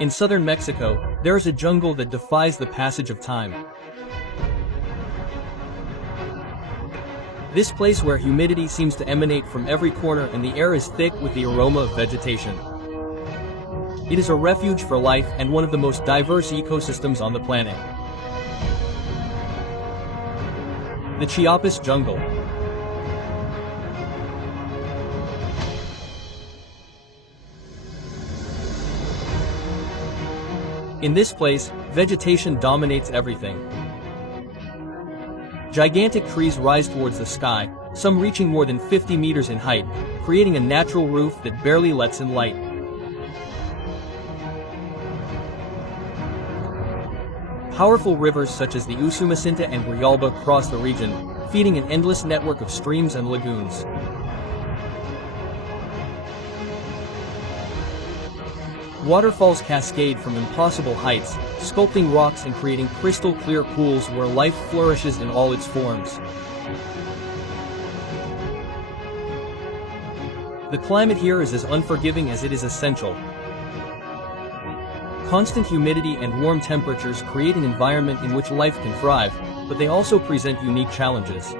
In southern Mexico, there is a jungle that defies the passage of time. This place where humidity seems to emanate from every corner and the air is thick with the aroma of vegetation. It is a refuge for life and one of the most diverse ecosystems on the planet. The Chiapas jungle. In this place, vegetation dominates everything. Gigantic trees rise towards the sky, some reaching more than 50 meters in height, creating a natural roof that barely lets in light. Powerful rivers such as the Usumacinta and Grijalba cross the region, feeding an endless network of streams and lagoons. Waterfalls cascade from impossible heights, sculpting rocks and creating crystal-clear pools where life flourishes in all its forms. The climate here is as unforgiving as it is essential. Constant humidity and warm temperatures create an environment in which life can thrive, but they also present unique challenges.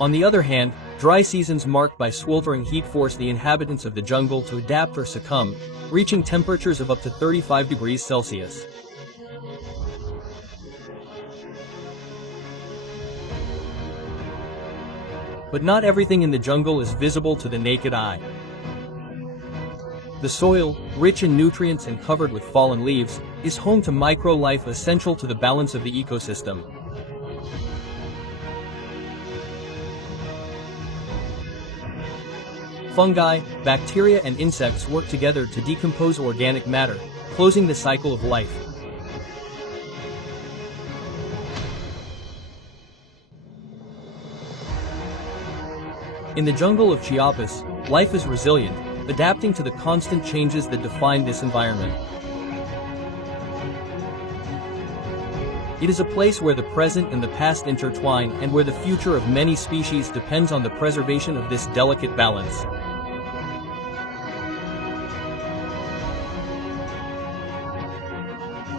On the other hand, dry seasons marked by sweltering heat force the inhabitants of the jungle to adapt or succumb, reaching temperatures of up to 35 degrees Celsius. But not everything in the jungle is visible to the naked eye. The soil, rich in nutrients and covered with fallen leaves, is home to micro-life essential to the balance of the ecosystem. Fungi, bacteria and insects work together to decompose organic matter, closing the cycle of life. In the jungle of Chiapas, life is resilient, adapting to the constant changes that define this environment. It is a place where the present and the past intertwine and where the future of many species depends on the preservation of this delicate balance.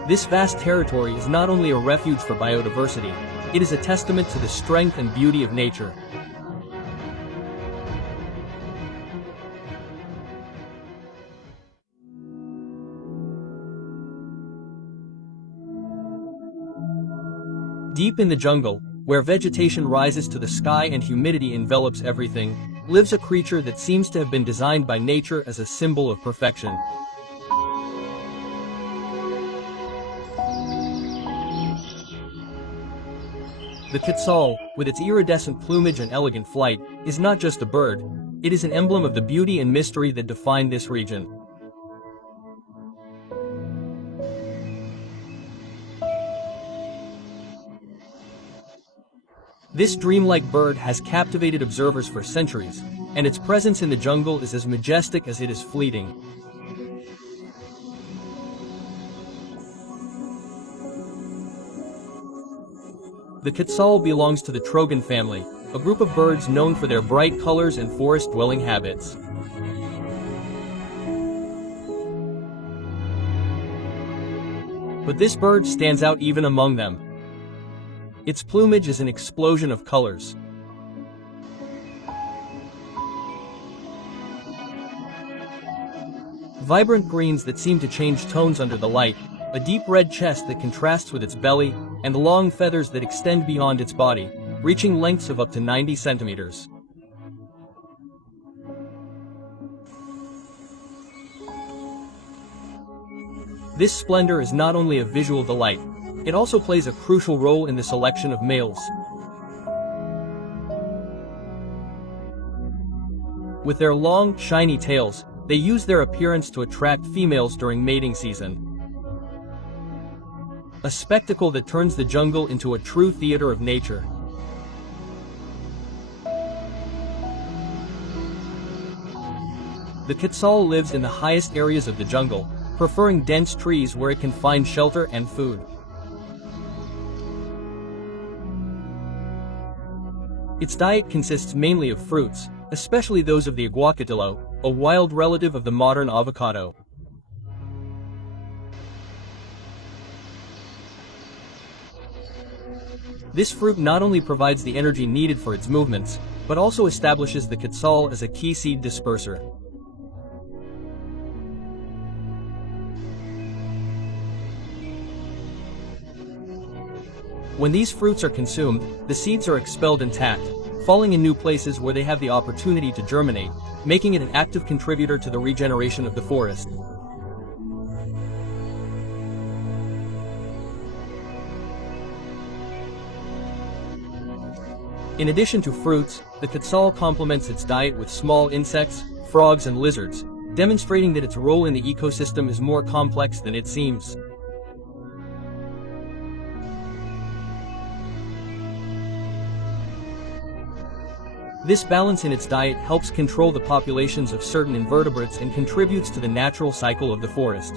This vast territory is not only a refuge for biodiversity, it is a testament to the strength and beauty of nature. Deep in the jungle, where vegetation rises to the sky and humidity envelops everything, lives a creature that seems to have been designed by nature as a symbol of perfection. The quetzal, with its iridescent plumage and elegant flight, is not just a bird, it is an emblem of the beauty and mystery that define this region. This dreamlike bird has captivated observers for centuries, and its presence in the jungle is as majestic as it is fleeting. The quetzal belongs to the trogon family, a group of birds known for their bright colors and forest-dwelling habits. But this bird stands out even among them. Its plumage is an explosion of colors. Vibrant greens that seem to change tones under the light, a deep red chest that contrasts with its belly, and long feathers that extend beyond its body, reaching lengths of up to 90 centimeters. This splendor is not only a visual delight, it also plays a crucial role in the selection of males. With their long, shiny tails, they use their appearance to attract females during mating season. A spectacle that turns the jungle into a true theater of nature. The quetzal lives in the highest areas of the jungle, preferring dense trees where it can find shelter and food. Its diet consists mainly of fruits, especially those of the aguacatilo, a wild relative of the modern avocado. This fruit not only provides the energy needed for its movements, but also establishes the quetzal as a key seed disperser. When these fruits are consumed, the seeds are expelled intact, falling in new places where they have the opportunity to germinate, making it an active contributor to the regeneration of the forest. In addition to fruits, the quetzal complements its diet with small insects, frogs and lizards, demonstrating that its role in the ecosystem is more complex than it seems. This balance in its diet helps control the populations of certain invertebrates and contributes to the natural cycle of the forest.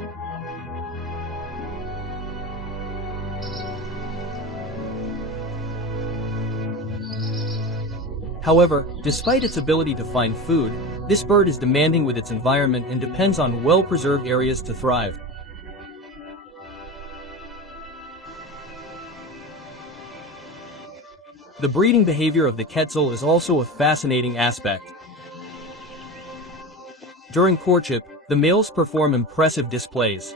However, despite its ability to find food, this bird is demanding with its environment and depends on well-preserved areas to thrive. The breeding behavior of the quetzal is also a fascinating aspect. During courtship, the males perform impressive displays.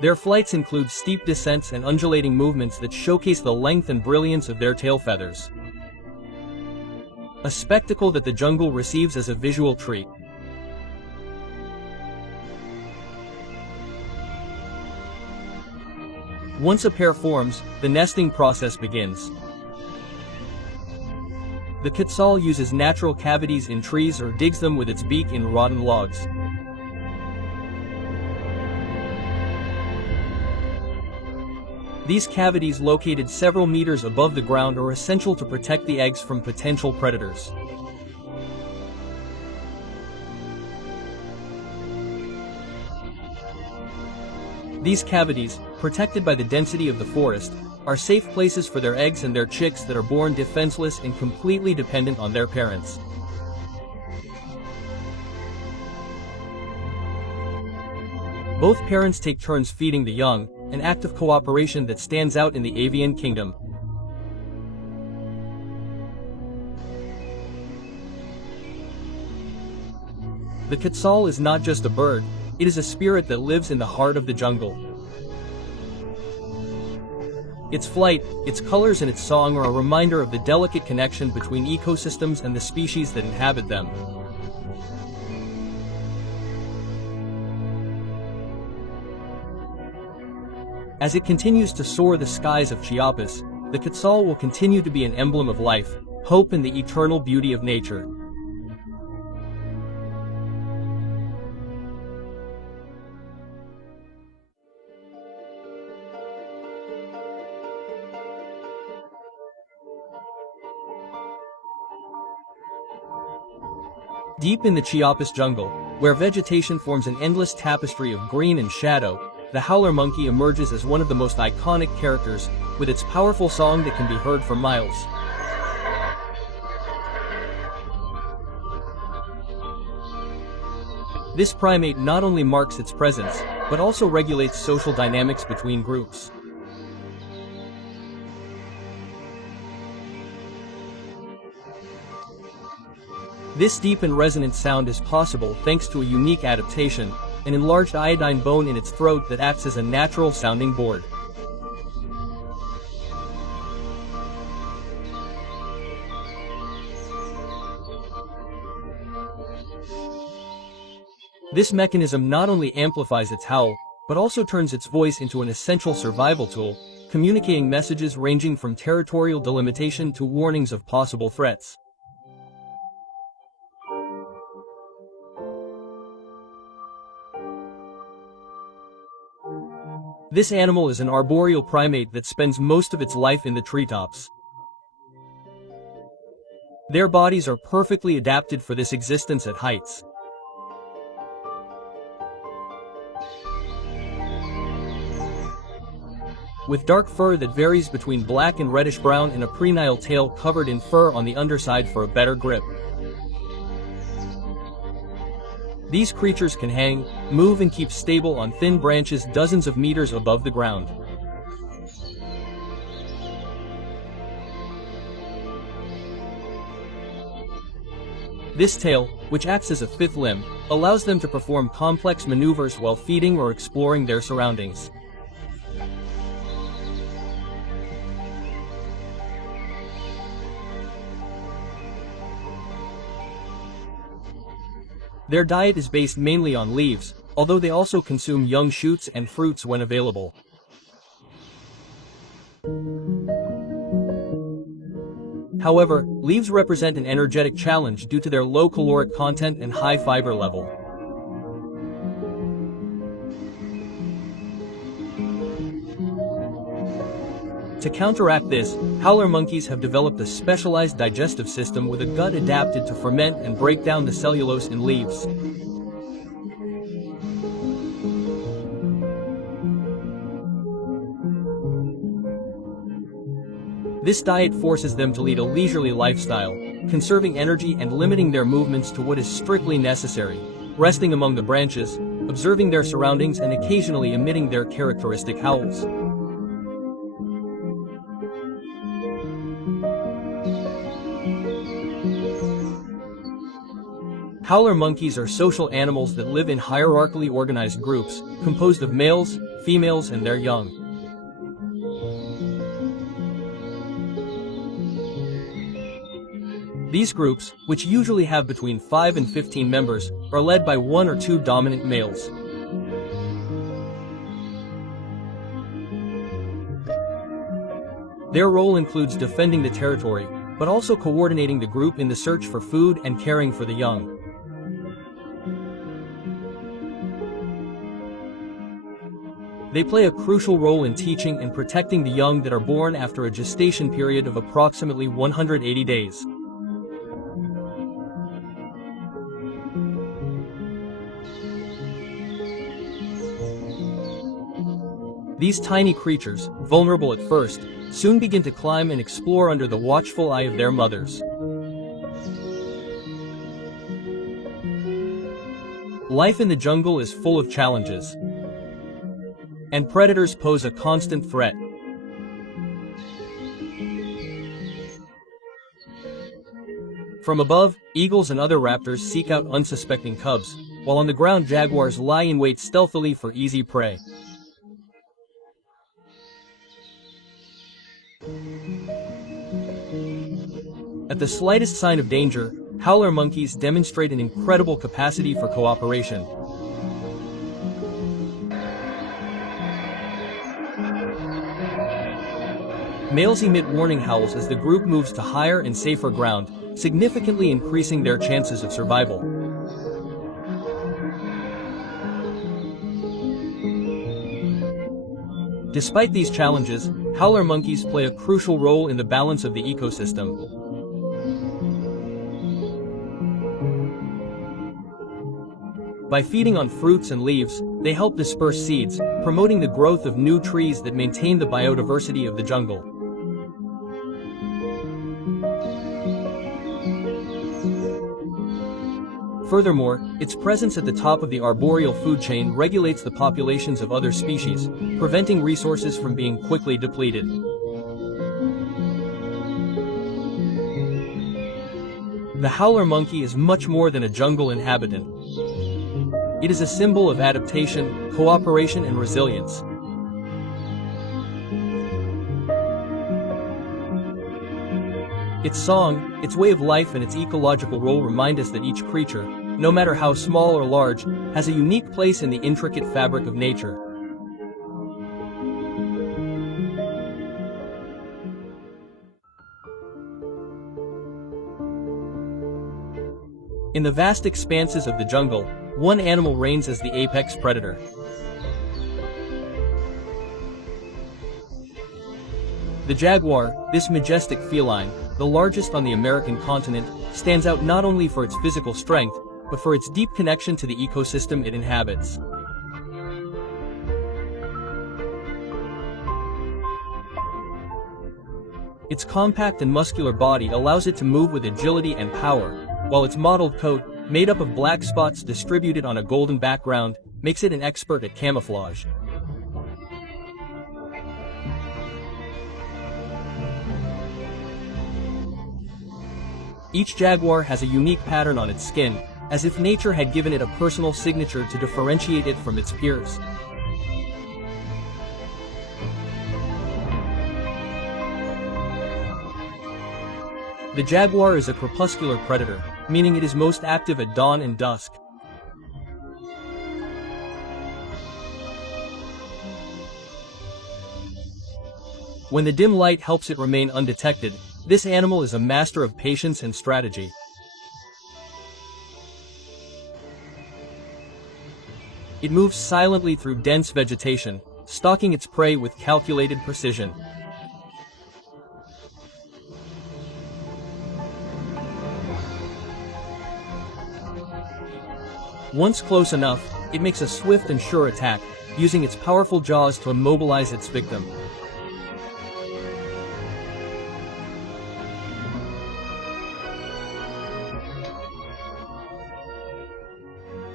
Their flights include steep descents and undulating movements that showcase the length and brilliance of their tail feathers. A spectacle that the jungle receives as a visual treat. Once a pair forms, the nesting process begins. The quetzal uses natural cavities in trees or digs them with its beak in rotten logs. These cavities, located several meters above the ground, are essential to protect the eggs from potential predators. These cavities, protected by the density of the forest, are safe places for their eggs and their chicks that are born defenseless and completely dependent on their parents. Both parents take turns feeding the young, an act of cooperation that stands out in the avian kingdom. The quetzal is not just a bird, it is a spirit that lives in the heart of the jungle. Its flight, its colors and its song are a reminder of the delicate connection between ecosystems and the species that inhabit them. As it continues to soar the skies of Chiapas, the quetzal will continue to be an emblem of life, hope and the eternal beauty of nature. Deep in the Chiapas jungle, where vegetation forms an endless tapestry of green and shadow, the howler monkey emerges as one of the most iconic characters, with its powerful song that can be heard for miles. This primate not only marks its presence, but also regulates social dynamics between groups. This deep and resonant sound is possible thanks to a unique adaptation, an enlarged iodine bone in its throat that acts as a natural sounding board. This mechanism not only amplifies its howl, but also turns its voice into an essential survival tool, communicating messages ranging from territorial delimitation to warnings of possible threats. This animal is an arboreal primate that spends most of its life in the treetops. Their bodies are perfectly adapted for this existence at heights. with dark fur that varies between black and reddish-brown and a prenile tail covered in fur on the underside for a better grip. These creatures can hang, move and keep stable on thin branches dozens of meters above the ground. This tail, which acts as a fifth limb, allows them to perform complex maneuvers while feeding or exploring their surroundings. Their diet is based mainly on leaves, although they also consume young shoots and fruits when available. However, leaves represent an energetic challenge due to their low caloric content and high fiber level. To counteract this, howler monkeys have developed a specialized digestive system with a gut adapted to ferment and break down the cellulose in leaves. This diet forces them to lead a leisurely lifestyle, conserving energy and limiting their movements to what is strictly necessary, resting among the branches, observing their surroundings and occasionally emitting their characteristic howls. Howler monkeys are social animals that live in hierarchically organized groups, composed of males, females and their young. These groups, which usually have between 5 and 15 members, are led by 1 or 2 dominant males. Their role includes defending the territory, but also coordinating the group in the search for food and caring for the young. They play a crucial role in teaching and protecting the young that are born after a gestation period of approximately 180 days. These tiny creatures, vulnerable at first, soon begin to climb and explore under the watchful eye of their mothers. Life in the jungle is full of challenges, and predators pose a constant threat. From above, eagles and other raptors seek out unsuspecting cubs, while on the ground jaguars lie in wait stealthily for easy prey. At the slightest sign of danger, howler monkeys demonstrate an incredible capacity for cooperation. Males emit warning howls as the group moves to higher and safer ground, significantly increasing their chances of survival. Despite these challenges, howler monkeys play a crucial role in the balance of the ecosystem. By feeding on fruits and leaves, they help disperse seeds, promoting the growth of new trees that maintain the biodiversity of the jungle. Furthermore, its presence at the top of the arboreal food chain regulates the populations of other species, preventing resources from being quickly depleted. The howler monkey is much more than a jungle inhabitant. It is a symbol of adaptation, cooperation, and resilience. Its song, its way of life, and its ecological role remind us that each creature, no matter how small or large, has a unique place in the intricate fabric of nature. In the vast expanses of the jungle, one animal reigns as the apex predator. The jaguar, this majestic feline, the largest on the American continent, stands out not only for its physical strength, but for its deep connection to the ecosystem it inhabits. Its compact and muscular body allows it to move with agility and power, while its mottled coat, made up of black spots distributed on a golden background, makes it an expert at camouflage. Each jaguar has a unique pattern on its skin, as if nature had given it a personal signature to differentiate it from its peers. The jaguar is a crepuscular predator, meaning it is most active at dawn and dusk. When the dim light helps it remain undetected, this animal is a master of patience and strategy. It moves silently through dense vegetation, stalking its prey with calculated precision. Once close enough, it makes a swift and sure attack, using its powerful jaws to immobilize its victim.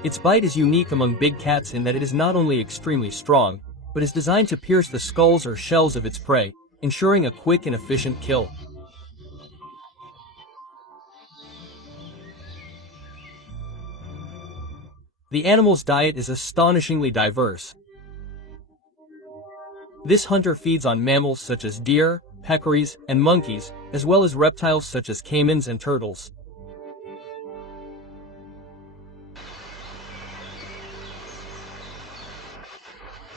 Its bite is unique among big cats in that it is not only extremely strong, but is designed to pierce the skulls or shells of its prey, ensuring a quick and efficient kill. The animal's diet is astonishingly diverse. This hunter feeds on mammals such as deer, peccaries, and monkeys, as well as reptiles such as caimans and turtles.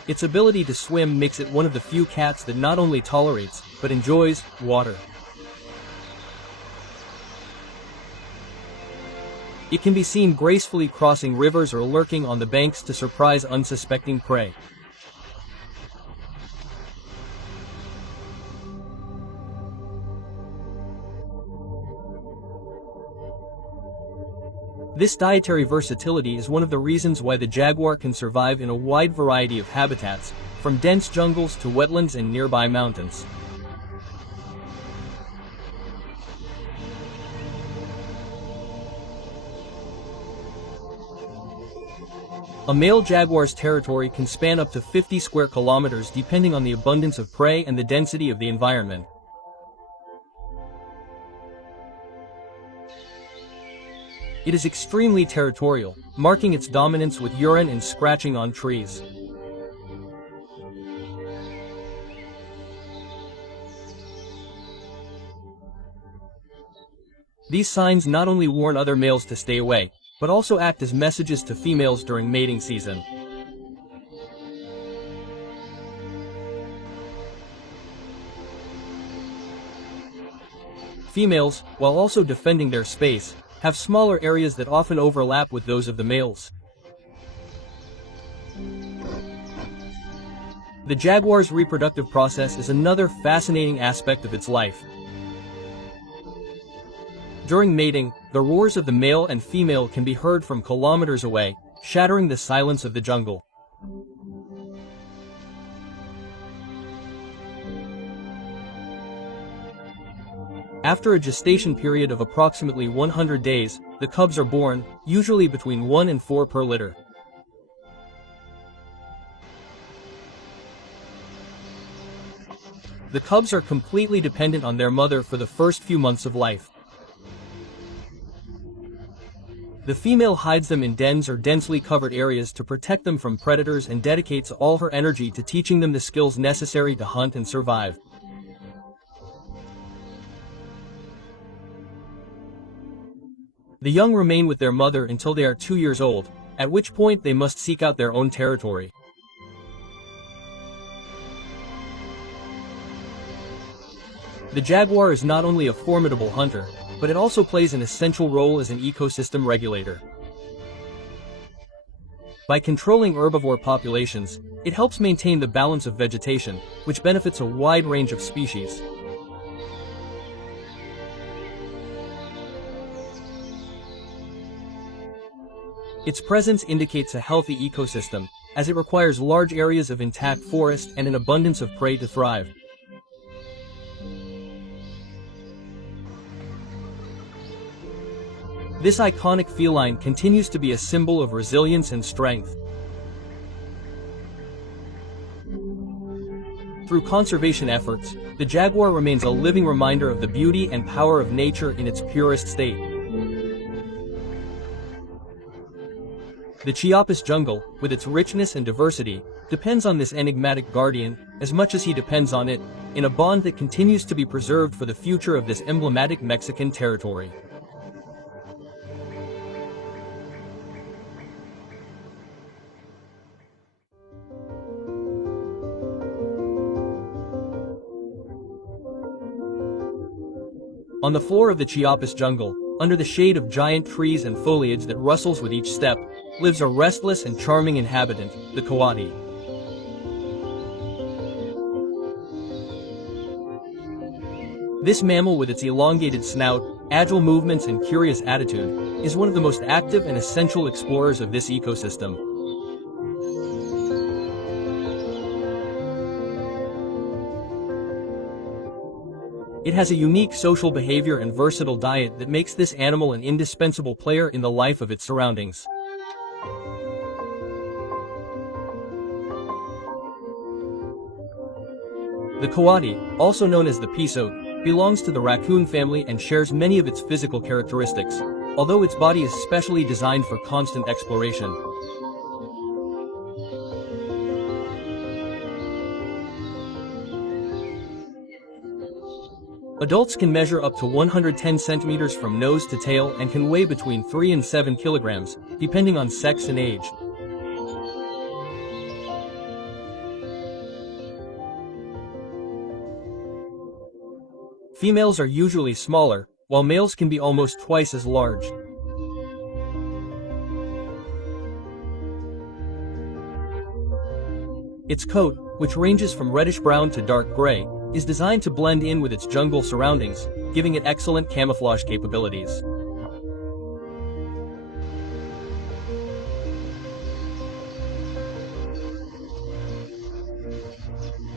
Its ability to swim makes it one of the few cats that not only tolerates, but enjoys, water. It can be seen gracefully crossing rivers or lurking on the banks to surprise unsuspecting prey. This dietary versatility is one of the reasons why the jaguar can survive in a wide variety of habitats, from dense jungles to wetlands and nearby mountains. A male jaguar's territory can span up to 50 square kilometers depending on the abundance of prey and the density of the environment. It is extremely territorial, marking its dominance with urine and scratching on trees. These signs not only warn other males to stay away, but also act as messages to females during mating season. Females, while also defending their space, have smaller areas that often overlap with those of the males. The jaguar's reproductive process is another fascinating aspect of its life. During mating, the roars of the male and female can be heard from kilometers away, shattering the silence of the jungle. After a gestation period of approximately 100 days, the cubs are born, usually between 1 and 4 per litter. The cubs are completely dependent on their mother for the first few months of life. The female hides them in dens or densely covered areas to protect them from predators and dedicates all her energy to teaching them the skills necessary to hunt and survive. The young remain with their mother until they are 2 years old, at which point they must seek out their own territory. The jaguar is not only a formidable hunter, but it also plays an essential role as an ecosystem regulator. By controlling herbivore populations, it helps maintain the balance of vegetation, which benefits a wide range of species. Its presence indicates a healthy ecosystem, as it requires large areas of intact forest and an abundance of prey to thrive. This iconic feline continues to be a symbol of resilience and strength. Through conservation efforts, the jaguar remains a living reminder of the beauty and power of nature in its purest state. The Chiapas jungle, with its richness and diversity, depends on this enigmatic guardian, as much as he depends on it, in a bond that continues to be preserved for the future of this emblematic Mexican territory. On the floor of the Chiapas jungle, under the shade of giant trees and foliage that rustles with each step, lives a restless and charming inhabitant, the coati. This mammal, with its elongated snout, agile movements and curious attitude, is one of the most active and essential explorers of this ecosystem. It has a unique social behavior and versatile diet that makes this animal an indispensable player in the life of its surroundings. The coati, also known as the pisote, belongs to the raccoon family and shares many of its physical characteristics, although its body is specially designed for constant exploration. Adults can measure up to 110 centimeters from nose to tail and can weigh between 3 and 7 kilograms, depending on sex and age. Females are usually smaller, while males can be almost twice as large. Its coat, which ranges from reddish-brown to dark gray, is designed to blend in with its jungle surroundings, giving it excellent camouflage capabilities.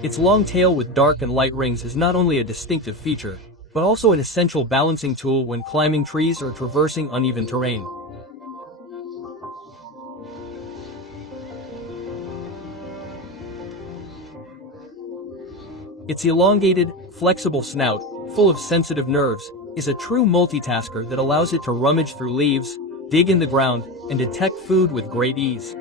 Its long tail with dark and light rings is not only a distinctive feature, but also an essential balancing tool when climbing trees or traversing uneven terrain. Its elongated, flexible snout, full of sensitive nerves, is a true multitasker that allows it to rummage through leaves, dig in the ground, and detect food with great ease.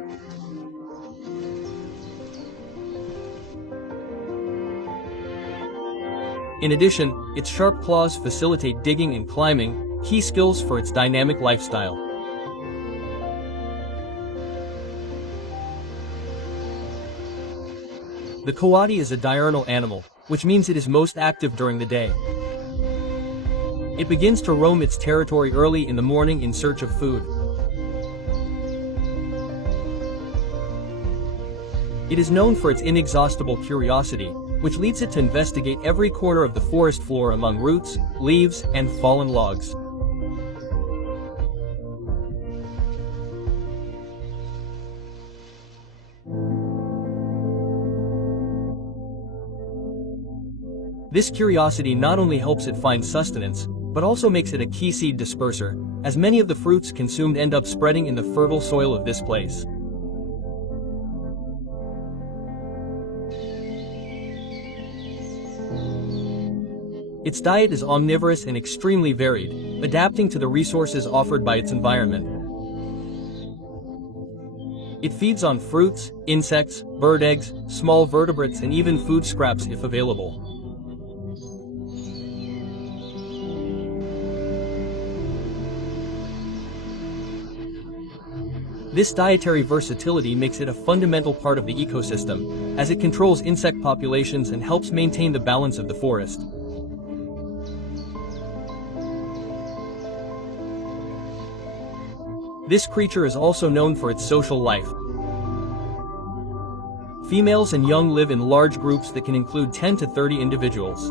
In addition, its sharp claws facilitate digging and climbing, key skills for its dynamic lifestyle. The coati is a diurnal animal, which means it is most active during the day. It begins to roam its territory early in the morning in search of food. It is known for its inexhaustible curiosity, which leads it to investigate every corner of the forest floor among roots, leaves, and fallen logs. This curiosity not only helps it find sustenance, but also makes it a key seed disperser, as many of the fruits consumed end up spreading in the fertile soil of this place. Its diet is omnivorous and extremely varied, adapting to the resources offered by its environment. It feeds on fruits, insects, bird eggs, small vertebrates, and even food scraps if available. This dietary versatility makes it a fundamental part of the ecosystem, as it controls insect populations and helps maintain the balance of the forest. This creature is also known for its social life. Females and young live in large groups that can include 10 to 30 individuals.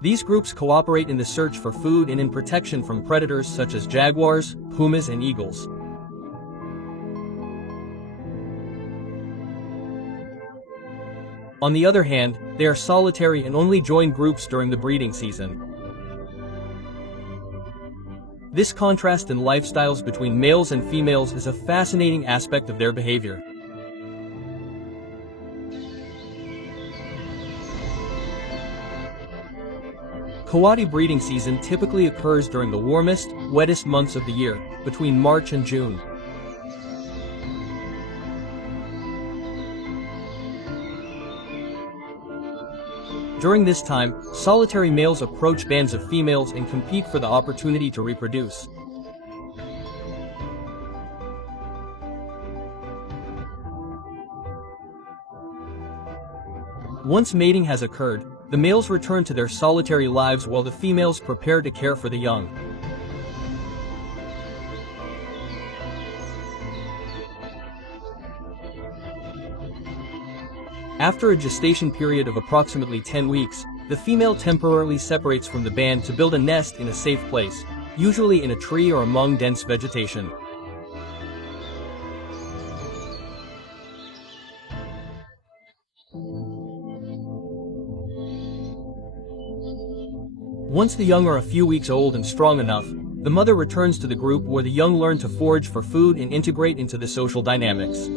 These groups cooperate in the search for food and in protection from predators such as jaguars, pumas, and eagles. On the other hand, they are solitary and only join groups during the breeding season. This contrast in lifestyles between males and females is a fascinating aspect of their behavior. Coati breeding season typically occurs during the warmest, wettest months of the year, between March and June. During this time, solitary males approach bands of females and compete for the opportunity to reproduce. Once mating has occurred, the males return to their solitary lives while the females prepare to care for the young. After a gestation period of approximately 10 weeks, the female temporarily separates from the band to build a nest in a safe place, usually in a tree or among dense vegetation. Once the young are a few weeks old and strong enough, the mother returns to the group where the young learn to forage for food and integrate into the social dynamics.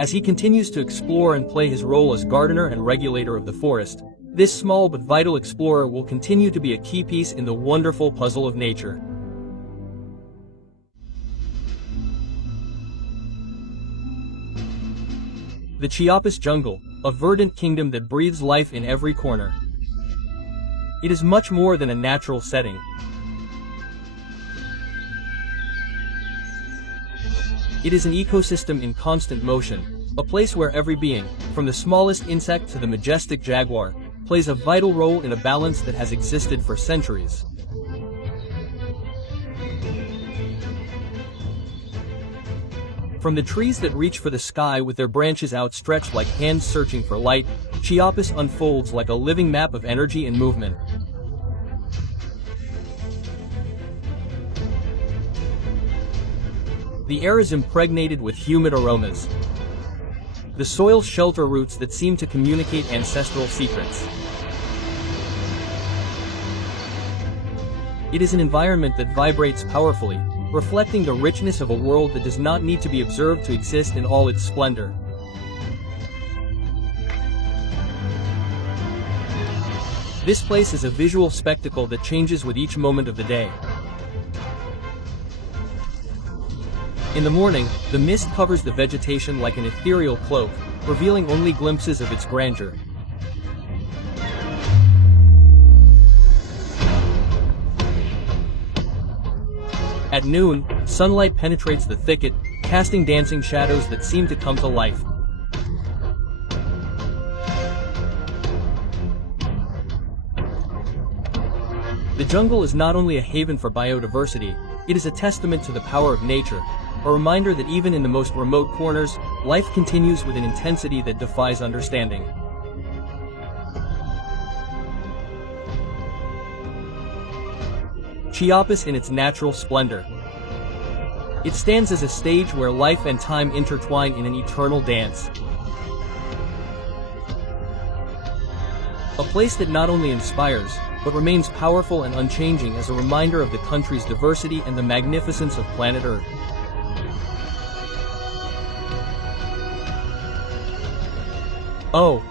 As he continues to explore and play his role as gardener and regulator of the forest, this small but vital explorer will continue to be a key piece in the wonderful puzzle of nature. The Chiapas jungle, a verdant kingdom that breathes life in every corner. It is much more than a natural setting. It is an ecosystem in constant motion, a place where every being, from the smallest insect to the majestic jaguar, plays a vital role in a balance that has existed for centuries. From the trees that reach for the sky with their branches outstretched like hands searching for light, Chiapas unfolds like a living map of energy and movement. The air is impregnated with humid aromas. The soil shelter roots that seem to communicate ancestral secrets. It is an environment that vibrates powerfully, reflecting the richness of a world that does not need to be observed to exist in all its splendor. This place is a visual spectacle that changes with each moment of the day. In the morning, the mist covers the vegetation like an ethereal cloak, revealing only glimpses of its grandeur. At noon, sunlight penetrates the thicket, casting dancing shadows that seem to come to life. The jungle is not only a haven for biodiversity, it is a testament to the power of nature, a reminder that even in the most remote corners, life continues with an intensity that defies understanding. Chiapas in its natural splendor. It stands as a stage where life and time intertwine in an eternal dance. A place that not only inspires, but remains powerful and unchanging as a reminder of the country's diversity and the magnificence of planet Earth. Oh,